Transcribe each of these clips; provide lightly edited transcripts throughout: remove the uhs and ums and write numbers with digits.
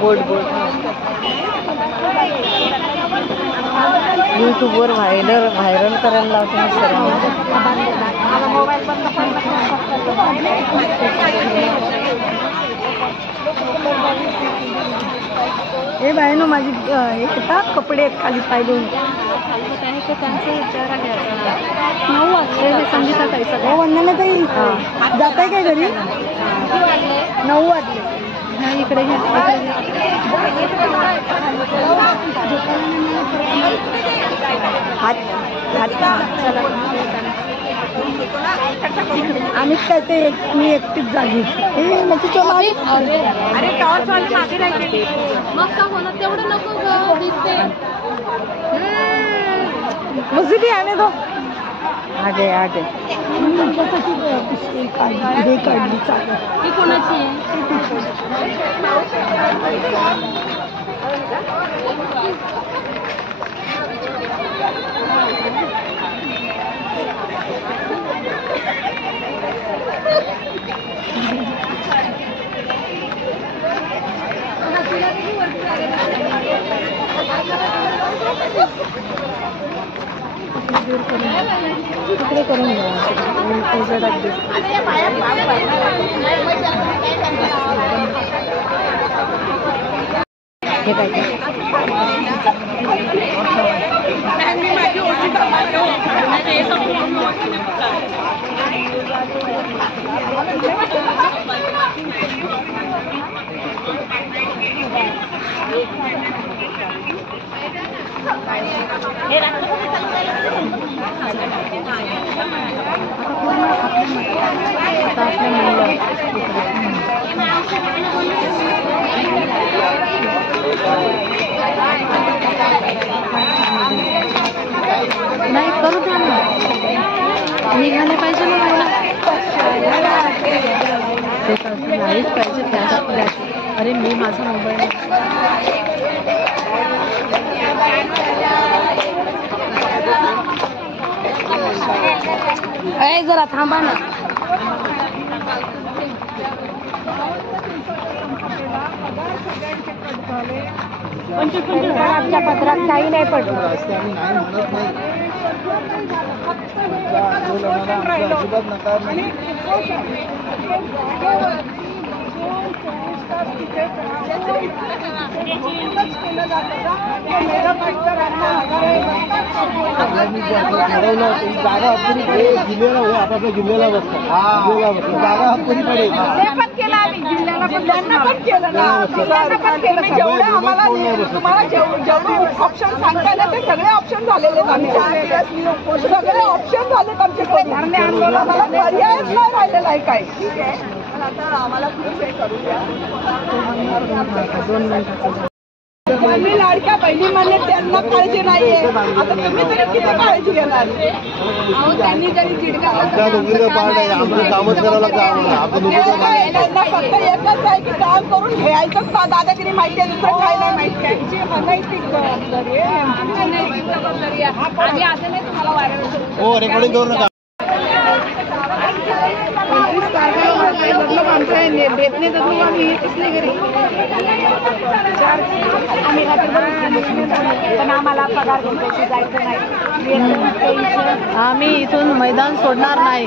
Board यूट्यूबवर viral करायला लावतो मी सर्वांना. हे बायनो माझी येतात कपडे आहेत खाली पाहिजे संगीता ताई सगळं वंदना ताई जात आहे काय घरी 9 वाजले. नाही इकडे आम्ही काय ते मी एकटीच झाली. अरे टॉर्च वाली मागे राहिली मग का होणार तेवढं नको दिसते मस्जिदी आने दो आगे आगे. काढली ती कोणाची तिकडे करून हे काय नाही करू द्या ना निघाले पाहिजे ना मला ते नाहीच पाहिजे त्यासाठी. अरे मी माझा मोबाईल जरा थांबा ना. आमच्या पत्रात काही नाही पडलं. जागा जिल्ह्याला हो आपापल्या जिल्ह्याला बसतात जागा पुरी पडेल पण केलं आम्ही जिल्ह्याला पण त्यांना पण केलं ना पण केलं जेवढं आम्हाला तुम्हाला जेवढे ऑप्शन सांगता ना ते सगळे ऑप्शन झालेले सगळे ऑप्शन झालेत आमच्याकडे धरणे आंदोलनाला पर्यायच नाही राहिलेला आहे काय. ठीक आहे आता आम्हाला हे करू द्या. 2 मिनिटाचं आम्ही लाडक्या बहिणी म्हणले त्यांना काळजी नाहीये. आता तुम्ही तरी किती काळजी घेणार. त्यांनी जरी त्यांना फक्त एकच आहे की काम करून घ्यायचंच ना दादागिरी माहिती आहे दुसरं काय नाही माहिती आहे. अनैतिक जबाबदारी आहे आम्ही असं नाही तुम्हाला वाढवलं रेकॉर्डिंग करू नका. भेटणे तर आम्ही येतच नाही घरी पण आम्हाला पगार घ्यायची जायचं नाही. आम्ही इथून मैदान सोडणार नाही.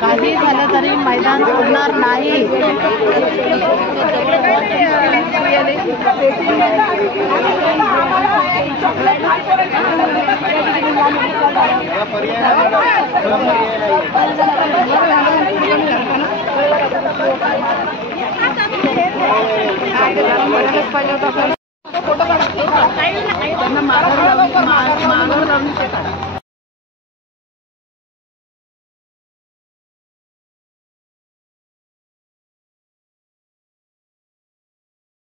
काही झालं तरी मैदान सोडणार नाही. फोटो काढा.